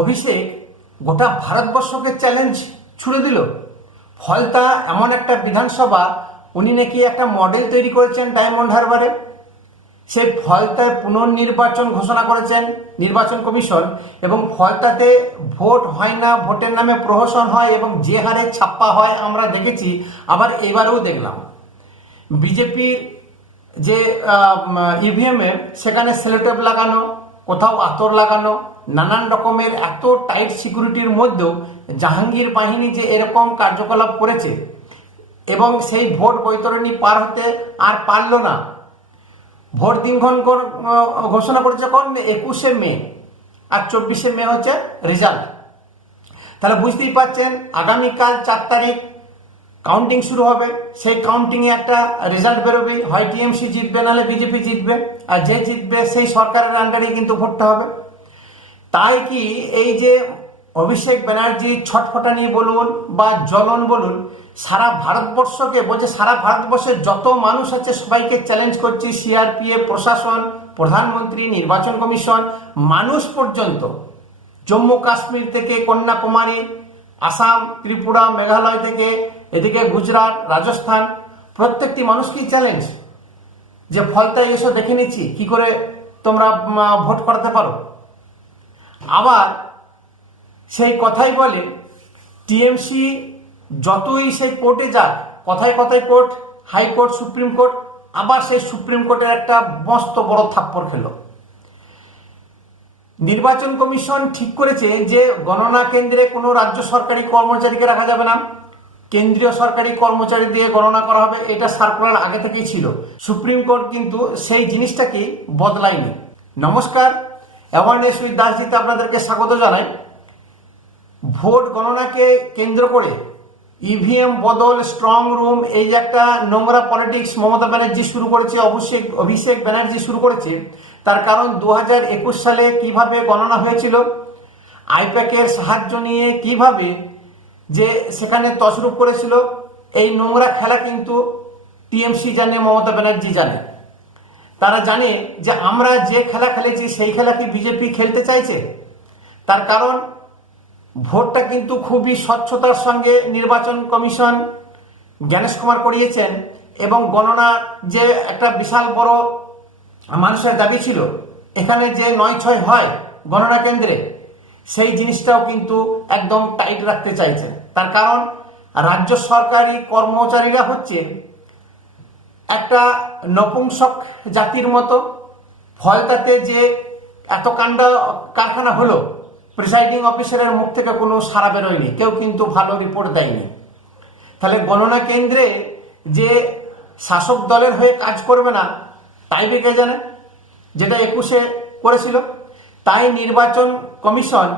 অভিষেক গোটা ভারতবর্ষকে চ্যালেঞ্জ ছুড়ে দিল। ফলতা এমন একটা বিধানসভা, উনি নাকি একটা মডেল তৈরি করেছেন ডায়মন্ড হারবারে। সেই ফলতায় পুনর্নির্বাচন ঘোষণা করেছেন নির্বাচন কমিশন, এবং ফলতাতে ভোট হয় না, ভোটের নামে প্রহসন হয় এবং যে হারে ছাপ্পা হয় আমরা দেখেছি, আবার এবারেও দেখলাম। বিজেপির যে ইভিএমে সেখানে সেলোটেপ লাগানো, কোথাও আতর লাগানো, নানান রকমের এত টাইট সিকিউরিটির মধ্যেও জাহাঙ্গীর বাহিনী যে এরকম কার্যকলাপ করেছে এবং সেই ভোট বৈতরণী পার হতে আর পারল না। ভোট দিনক্ষণ ঘোষণা করেছে কোন 21শে মে, আর 24শে মে হচ্ছে রেজাল্ট। তাহলে বুঝতেই পারছেন আগামীকাল 4 তারিখ কাউন্টিং শুরু হবে। সেই কাউন্টিংয়ে একটা রেজাল্ট বেরোবে, হয় টিএমসি জিতবে নাহলে বিজেপি জিতবে, আর যে জিতবে সেই সরকারের আন্ডারে কিন্তু ভোটটা হবে। তাই কি এই যে অভিষেক ব্যানার্জি ছটফটানি বলুন বা জ্বলন বলুন, সারা ভারতবর্ষকে বলছে, সারা ভারতবর্ষের যত মানুষ আছে সবাইকে চ্যালেঞ্জ করছি, সিআরপিএফ, প্রশাসন, প্রধানমন্ত্রী, নির্বাচন কমিশন, মানুষ পর্যন্ত, জম্মু কাশ্মীর থেকে কন্যাকুমারী, আসাম, ত্রিপুরা, মেঘালয় থেকে এদিকে গুজরাট, রাজস্থান, প্রত্যেকটি মানুষকেই চ্যালেঞ্জ যে ফলতায় এসে দেখে নিচ্ছি কি করে তোমরা ভোট করাতে পারো। আবার সেই কথাই বলে টিএমসি যতই সেই কোর্টে যাক, কথায় কথায় কোর্ট, হাইকোর্ট, সুপ্রিম কোর্ট, আবার সেই সুপ্রিম কোর্টের একটা মস্ত বড় থাপ্পড় খেল। নির্বাচন কমিশন ঠিক করেছে যে গণনা কেন্দ্রে কোনো রাজ্য সরকারি কর্মচারীকে রাখা যাবে না, কেন্দ্রীয় সরকারি কর্মচারী দিয়ে গণনা করা হবে। এটা সার্কুলার আগে থেকেই ছিল। সুপ্রিম কোর্ট কিন্তু সেই জিনিসটাকে বদলায়নি। নমস্কার, অ্যাওয়ারনেস উইথ দাসজিতে আপনাদেরকে স্বাগত জানাই। ভোট গণনাকে কেন্দ্র করে ইভিএম বদল, স্ট্রং রুম, এই যে একটা নোংরা পলিটিক্স মমতা ব্যানার্জি শুরু করেছে, অভিষেক ব্যানার্জি শুরু করেছে। তার কারণ 2021 সালে কিভাবে গণনা হয়েছিল, আইপ্যাকের সাহায্য নিয়ে কিভাবে যে সেখানে তছরূপ করেছিল, এই নোংরা খেলা কিন্তু টিএমসি জানে, মমতা ব্যানার্জি জানে। তারা জানে যে আমরা যে খেলা খেলেছি সেই খেলা কি বিজেপি খেলতে চাইছে। তার কারণ ভোটটা কিন্তু খুবই স্বচ্ছতার সঙ্গে নির্বাচন কমিশন জ্ঞানেশ কুমার করিয়েছেন, এবং গণনা যে একটা বিশাল বড় মানুষের দাবি ছিল এখানে যে 9-6 হয় গণনা কেন্দ্রে, সেই জিনিসটাও কিন্তু একদম টাইট রাখতে চাইছে। তার কারণ রাজ্য সরকারি কর্মচারীরা হচ্ছে একটা নপুংসক জাতির মতো। ফলতাতে যে এত কারখানা হলো, প্রিসাইডিং অফিসারের মুখ থেকে কোনো সাড়া বেরোয়নি, কেউ কিন্তু ভালো রিপোর্ট দেয়নি। তাহলে গণনা কেন্দ্রে যে শাসক দলের হয়ে কাজ করবে না তাই কে জানে, যেটা 21-এ করেছিল। তাই নির্বাচন কমিশন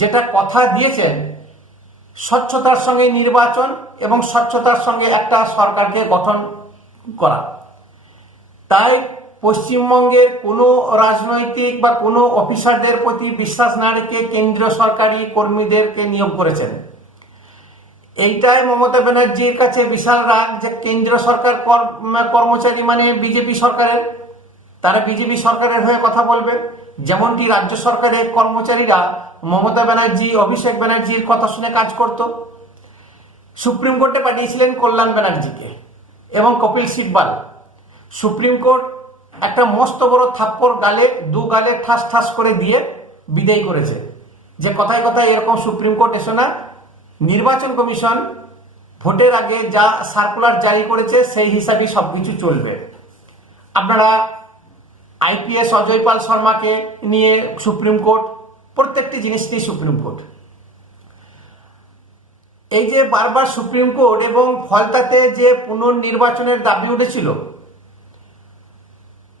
যেটা কথা দিয়েছেন, স্বচ্ছতার সঙ্গে নির্বাচন এবং স্বচ্ছতার সঙ্গে একটা সরকারকে গঠন করা। তাই পশ্চিমবঙ্গের কোনো রাজনৈতিক বা কোনো অফিসারদের প্রতি বিশ্বাস না রেখে কেন্দ্রীয় সরকারি কর্মীদেরকে নিয়োগ করেছেন। এইটাই মমতা ব্যানার্জির কাছে বিশাল রাগ যে কেন্দ্রীয় সরকার কর্মচারী মানে বিজেপি সরকারের, তারা বিজেপি সরকারের হয়ে কথা বলবে। যেমনটি রাজ্য সরকারের কর্মচারীরা মমতা ব্যানার্জি, অভিষেক ব্যানার্জির কথা শুনে কাজ করত। সুপ্রিম কোর্টে পাঠিয়েছিলেন কল্যাণ ব্যানার্জিকে এবং কপিল সিব্বাল। সুপ্রিম কোর্ট একটা মস্ত বড় থাপ্পড় দু গালে ঠাস ঠাস করে দিয়ে বিদায় করেছে যে কথায় কথায় এরকম সুপ্রিম কোর্ট এসো না। নির্বাচন কমিশন ভোটের আগে যা সার্কুলার জারি করেছে সেই হিসাবেই সবকিছু চলবে। আপনারা আইপিএস অজয় পাল শর্মাকে নিয়ে সুপ্রিম কোর্ট, প্রত্যেকটি জিনিসটি সুপ্রিম কোর্ট। এই যে বারবার সুপ্রিম কোর্ট এবং ফলতাতে যে পুনর্নির্বাচনের দাবি উঠেছিল,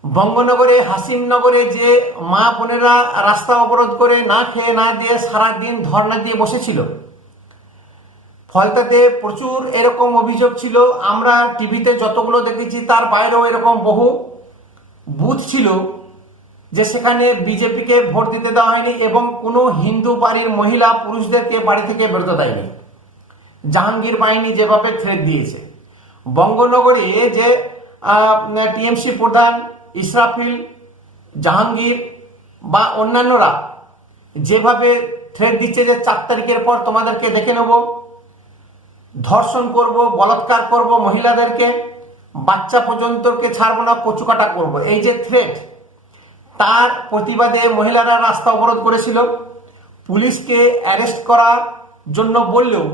বঙ্গনগরে, হাসিমনগরে যে মা বোনেরা রাস্তা অবরোধ করে না খেয়ে না দিয়ে সারাদিন ধর্ণা দিয়ে বসেছিল, ফলতাতে প্রচুর এরকম অভিযোগ ছিল। আমরা টিভিতে যতগুলো দেখেছি তার বাইরেও এরকম বহু বুথ ছিল যে সেখানে বিজেপিকে ভোট দিতে দেওয়া হয়নি এবং কোনো হিন্দু বাড়ির মহিলা পুরুষদেরকে বাড়ি থেকে বেরোতে দেয়নি। জাহাঙ্গীর বাহিনী যেভাবে থ্রেট দিয়েছে, বঙ্গনগরে যে টিএমসি প্রধান ইসরাফিল, জাহাঙ্গীর বা অন্যান্যরা যেভাবে থ্রেট দিচ্ছে যে 4 তারিখের পর তোমাদেরকে দেখে নেব, ধর্ষণ করব, বলাৎকার করব মহিলাদেরকে, বাচ্চা পর্যন্তকে ছাড়বো না, কচুকাটা করব, এই যে থ্রেট, তার প্রতিবাদে মহিলারা রাস্তা অবরোধ করেছিল। পুলিশকে অ্যারেস্ট করার জন্য বললেও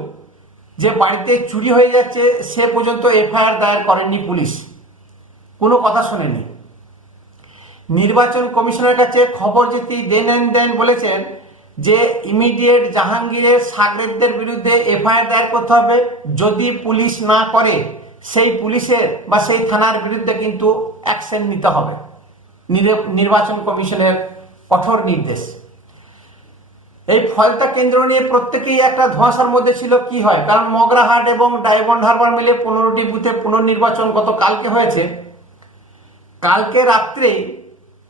যে বাড়িতে চুরি হয়ে যাচ্ছে সে পর্যন্ত এফআইআর দায়ের করেননি পুলিশ, কোনো কথা শোনেনি। নির্বাচন কমিশনের কাছে খবর যেতেই দেন বলেছেন যে ইমিডিয়েট জাহাঙ্গীরের শাগরেদদের বিরুদ্ধে এফআইআর দায়ের করতে হবে, যদি পুলিশ না করে সেই পুলিশের বা সেই থানার বিরুদ্ধে কিন্তু অ্যাকশন নিতে হবে। নির্বাচন কমিশনের কঠোর নির্দেশ। এই ফলতা কেন্দ্র নিয়ে প্রত্যেকেই একটা ধোঁয়াশার মধ্যে ছিল কি হয়, কারণ মগরাহাট এবং ডায়মন্ড হারবার মিলে 15টি বুথে পুনর্নির্বাচন গত কালকে হয়েছে। কালকে রাত্রে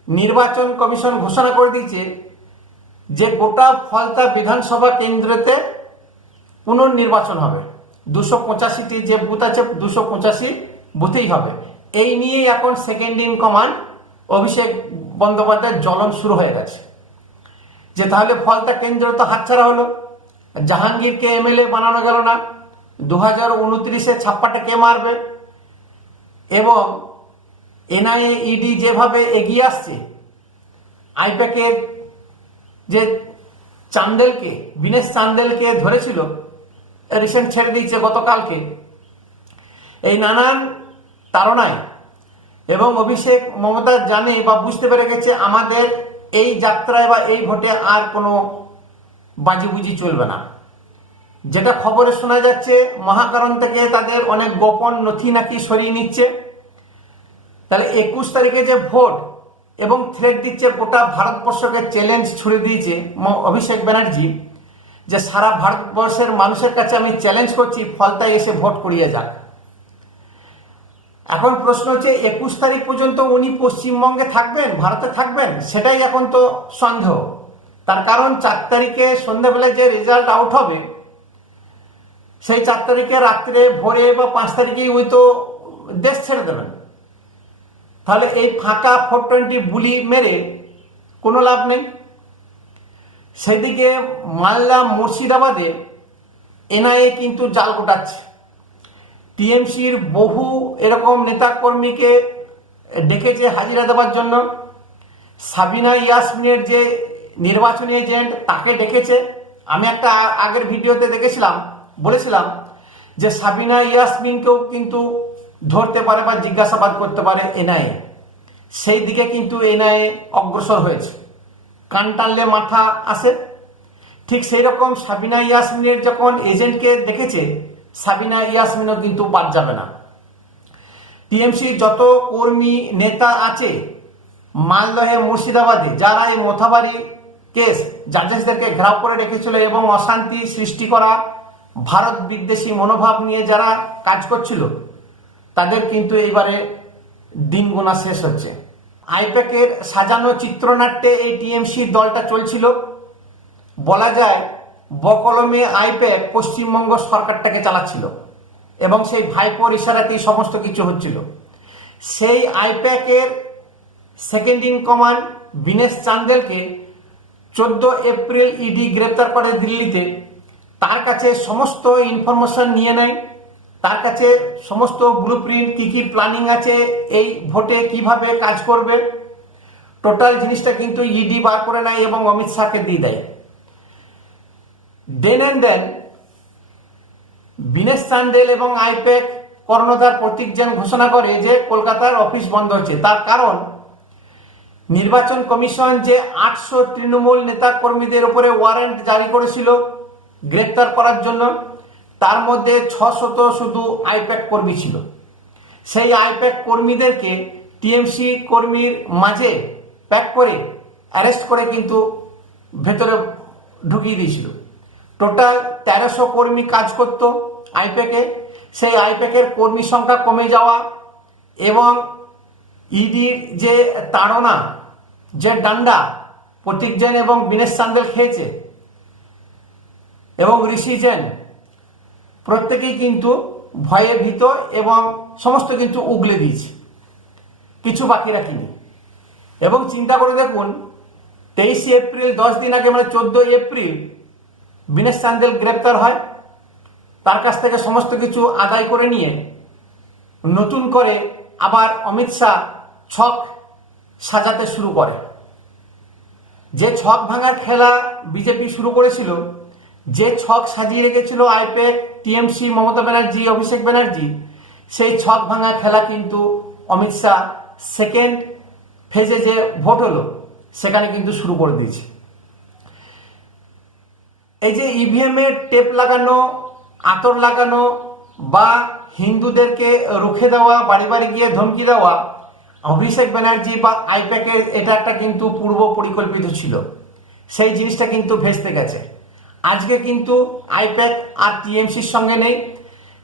নির্বাচন কমিশন ঘোষণা করে দিয়েছে যে গোটা ফলতা বিধানসভা কেন্দ্রতে পুনর্নির্বাচন হবে, 285টি যে বুথ আছে 285 বুথেই হবে। এই নিয়েই এখন সেকেন্ড ইন কমান্ড অভিষেক বন্দ্যোপাধ্যায়ের জ্বলন শুরু হয়ে গেছে যে তাহলে ফলতা কেন্দ্র তো হাতছাড়া হলো, জাহাঙ্গীরকে এমএলএ বানানো গেল না, 2029-এ ছাপ্পাটা কে মারবে, এবং এনআইএ ইডি যেভাবে এগিয়ে আসছে, আইপ্যাকের যে চান্দেলকে, বিনেশ চান্দেলকে ধরেছিল, রিসেন্ট ছেড়ে দিয়েছে গতকালকে, এই নানান তাড়নায় এবং অভিষেক মমতা জানে বা বুঝতে পেরে গেছে আমাদের এই যাত্রায় বা এই ভোটে আর কোনো বাজিবুজি চলবে না। যেটা খবরে শোনা যাচ্ছে মহাকারণ থেকে তাদের অনেক গোপন নথি নাকি সরিয়ে নিচ্ছে। তাহলে 21 তারিখে যে ভোট এবং থ্রেট দিচ্ছে, গোটা ভারতবর্ষকে চ্যালেঞ্জ ছুড়ে দিয়েছে অভিষেক ব্যানার্জি যে সারা ভারতবর্ষের মানুষের কাছে আমি চ্যালেঞ্জ করছি, ফলতায় এসে ভোট করিয়ে যাক। এখন প্রশ্ন হচ্ছে 21 তারিখ পর্যন্ত উনি পশ্চিমবঙ্গে থাকবেন, ভারতে থাকবেন, সেটাই এখন তো সন্দেহ। তার কারণ 4 তারিখে সন্ধ্যাবেলায় যে রেজাল্ট আউট হবে, সেই 4 তারিখে রাত্রে ভোরে বা 5 তারিখেই ওই তো দেশ ছেড়ে দেবেন। তাহলে এই ফাঁকা 420 বুলি মেরে কোনো লাভ নেই। সেদিকে মালদা মুর্শিদাবাদে এনআইএ কিন্তু জাল গোটাচ্ছে। টিএমসির বহু এরকম নেতাকর্মীকে ডেকেছে হাজিরা দেওয়ার জন্য। সাবিনা ইয়াসমিনের যে নির্বাচনী এজেন্ট তাকে ডেকেছে। আমি একটা আগের ভিডিওতে বলেছিলাম যে সাবিনা ইয়াসমিনকেও কিন্তু ধরতে পারে বা জিজ্ঞাসাবাদ করতে পারে এনআইএ। সেই দিকে কিন্তু এনআইএ অগ্রসর হয়েছে। কান টানলে মাথা আসে, ঠিক সেই রকম সাবিনা ইয়াসমিনের যখন এজেন্টকে দেখেছে, সাবিনা ইয়াসমিনও কিন্তু বাদ যাবে না। টিএমসি যত কর্মী নেতা আছে মালদহে মুর্শিদাবাদে, যারা এই মোথাবাড়ি কেস জাজেসদেরকে ঘেরাও করে রেখেছিল এবং অশান্তি সৃষ্টি করা, ভারত বিদ্বেষী মনোভাব নিয়ে যারা কাজ করছিল, তাদের কিন্তু এইবারে দিন গোনা শেষ হচ্ছে। আইপ্যাকের সাজানো চিত্রনাট্যে এই টিএমসি দলটা চলছিল। বলা যায় বকলমে আইপ্যাক পশ্চিমবঙ্গ সরকারটাকে চালাচ্ছিল এবং সেই ভাইপোর ইশারাতেই সমস্ত কিছু হচ্ছিল। সেই আইপ্যাকের সেকেন্ড ইন কমান্ড বিনেশ চান্দেলকে 14 এপ্রিল ইডি গ্রেপ্তার করে দিল্লিতে। তার কাছে সমস্ত ইনফরমেশন নিয়ে নেয়, তার কাছে সমস্ত ব্লুপ্রিন্ট, কি কি প্ল্যানিং আছে, এই ভোটে কিভাবে কাজ করবে, টোটাল জিনিসটা কিন্তু ইডি বার করে নেয় এবং অমিত শাহকে দিয়ে দেয়। দেন বিনেশ চান্দেল এবং আইপ্যাক কর্ণধার প্রতীক জৈন ঘোষণা করে যে কলকাতার অফিস বন্ধ হচ্ছে। তার কারণ নির্বাচন কমিশন যে 800 তৃণমূল নেতা কর্মীদের উপরে ওয়ারেন্ট জারি করেছিল গ্রেপ্তার করার জন্য, তার মধ্যে 600 শুধু আইপ্যাক কর্মী ছিল। সেই আইপ্যাক কর্মীদেরকে টিএমসি কর্মীর মাঝে প্যাক করে অ্যারেস্ট করে কিন্তু ভেতরে ঢুকিয়ে দিয়েছিল। টোটাল 1300 কর্মী কাজ করত আইপ্যাকে। সেই আইপ্যাকের কর্মী সংখ্যা কমে যাওয়া এবং ইডির যে তাড়না, যে ডান্ডা প্রতীক জৈন এবং বিনেশ চান্দেল খেয়েছে এবং ঋষি জৈন, প্রত্যেকেই কিন্তু ভয়ে ভীত এবং সমস্ত কিছু উগলে দিয়েছে, কিছু বাকি রাখিনি। এবং চিন্তা করে দেখুন 23 এপ্রিল, 10 দিন আগে মানে 14 এপ্রিল বিনেশ চান্দেল গ্রেপ্তার হয়, তার কাছ থেকে সমস্ত কিছু আদায় করে নিয়ে নতুন করে আবার অমিত শাহ ছক সাজাতে শুরু করে। যে ছক ভাঙার খেলা বিজেপি শুরু করেছিল, যে ছক সাজিয়ে রেখেছিল আইপ্যাক, টিএমসি, মমতা ব্যানার্জি, অভিষেক ব্যানার্জি, সেই ছক ভাঙা খেলা কিন্তু অমিত শাহ সেকেন্ড ফেজে যে ভোট হলো সেখানে কিন্তু শুরু করে দিয়েছে। এই যে ইভিএম এর টেপ লাগানো, আতর লাগানো বা হিন্দুদেরকে রুখে দেওয়া, বাড়ি বাড়ি গিয়ে ধমকি দেওয়া, অভিষেক ব্যানার্জি বা আইপ্যাকের এটা একটা কিন্তু পূর্ব পরিকল্পিত ছিল। সেই জিনিসটা কিন্তু ভেস্তে গেছে। আজকে কিন্তু আইপ্যাক আর টিএমসির সঙ্গে নেই।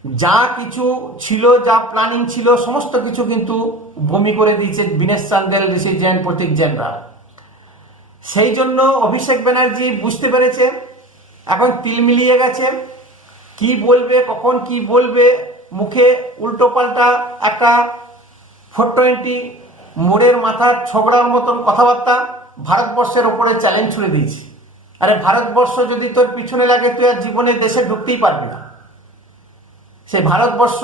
যা কিছু ছিল, যা প্ল্যানিং ছিল, সমস্ত কিছু কিন্তু বমি করে দিয়েছে বিনেশ চান্দেল, ঋষি জৈন, প্রতীক জৈনরা। সেই জন্য অভিষেক ব্যানার্জি বুঝতে পেরেছে, এখন তিল মিলিয়ে গেছে। কি বলবে, কখন কি বলবে, মুখে উল্টো পাল্টা একটা 420 মোড়ের মাথার ছোকরার মতন কথাবার্তা ভারতবর্ষের ওপরে চ্যালেঞ্জ ছুড়ে দিয়েছি। আরে ভারতবর্ষ যদি তোর পিছনে লাগে তুই আর জীবনে দেশে ঢুকতেই পারবি না। সেই ভারতবর্ষ,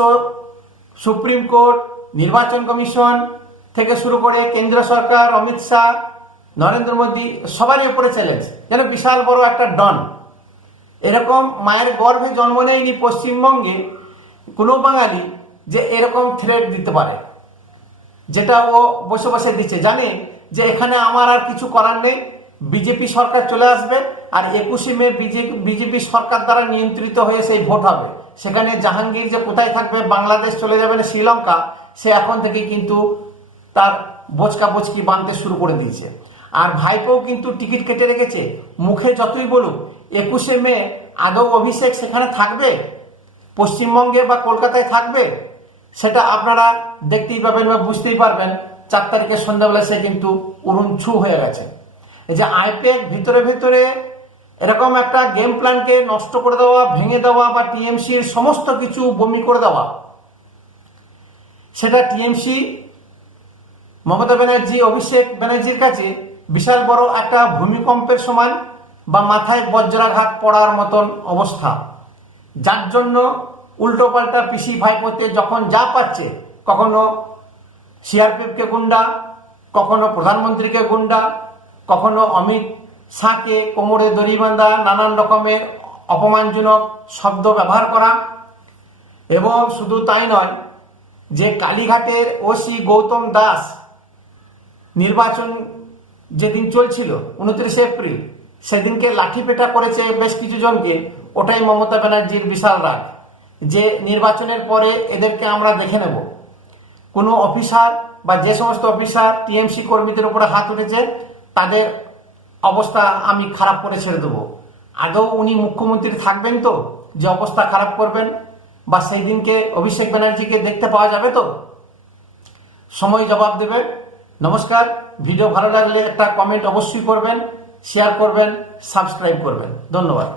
সুপ্রিম কোর্ট, নির্বাচন কমিশন থেকে শুরু করে কেন্দ্র সরকার, অমিত শাহ, নরেন্দ্র মোদী, সবারই উপরে চ্যালেঞ্জ। যেন বিশাল বড় একটা ডন। এরকম মায়ের গর্ভে জন্ম নেয়নি পশ্চিমবঙ্গে কোনো বাঙালি যে এরকম থ্রেট দিতে পারে, যেটা ও বসে বসে দিচ্ছে। জানে যে এখানে আমার আর কিছু করার নেই, বিজেপি সরকার চলে আসবে আর 21শে মে বিজেপি সরকার দ্বারা নিয়ন্ত্রিত হয়ে সেই ভোট হবে। সেখানে জাহাঙ্গীর যে কোথায় থাকবে, বাংলাদেশ চলে যাবে না শ্রীলঙ্কা, সে এখন থেকে কিন্তু তার বোচকা বোচকি বাঁধতে শুরু করে দিয়েছে। আর ভাইপোও কিন্তু টিকিট কেটে রেখেছে। মুখে যতই বলুক 21শে মে আদৌ অভিষেক সেখানে থাকবে, পশ্চিমবঙ্গে বা কলকাতায় থাকবে, সেটা আপনারা দেখতেই পাবেন বা বুঝতেই পারবেন। 4 তারিখের সন্ধ্যাবেলা সে কিন্তু উড়ুনছু হয়ে গেছে। এই যে আইপ্যাক ভিতরে ভিতরে এরকম একটা গেম প্ল্যানকে নষ্ট করে দেওয়া, ভেঙে দেওয়া বা টিএমসির সমস্ত কিছু বমি করে দেওয়া, সেটা টিএমসি, মমতা ব্যানার্জি, অভিষেক ব্যানার্জির কাছে বিশাল বড় একটা ভূমিকম্পের সমান বা মাথায় বজ্রাঘাত পড়ার মতন অবস্থা। যার জন্য উল্টো পাল্টা পিসি ভাইপোতে যখন যা পাচ্ছে, কখনো সিআরপিএফকে গুন্ডা, কখনো প্রধানমন্ত্রীকে গুন্ডা, কখনো অমিত শাহকে কোমরে দড়ি বাঁধা, নানান রকমের অপমানজনক শব্দ ব্যবহার করা। এবং শুধু তাই নয়, যে কালীঘাটের ওসি গৌতম দাস নির্বাচন যেদিন চলছিল 29 এপ্রিল, সেদিনকে লাঠিপেটা করেছে বেশ কিছু জনকে। ওটাই মমতা ব্যানার্জির বিশাল রাগ, যে নির্বাচনের পরে এদেরকে আমরা দেখে নেব। কোনো অফিসার বা যে সমস্ত অফিসার টিএমসি কর্মীদের উপরে হাত উঠেছে, তাদের অবস্থা আমি খারাপ করে ছেড়ে দেবো। আদৌ উনি মুখ্যমন্ত্রী থাকবেন তো, যে অবস্থা খারাপ করবেন? বা সেই দিনকে অভিষেক ব্যানার্জিকে দেখতে পাওয়া যাবে তো? সময় জবাব দেবে। নমস্কার। ভিডিও ভালো লাগলে একটা কমেন্ট অবশ্যই করবেন, শেয়ার করবেন, সাবস্ক্রাইব করবেন। ধন্যবাদ।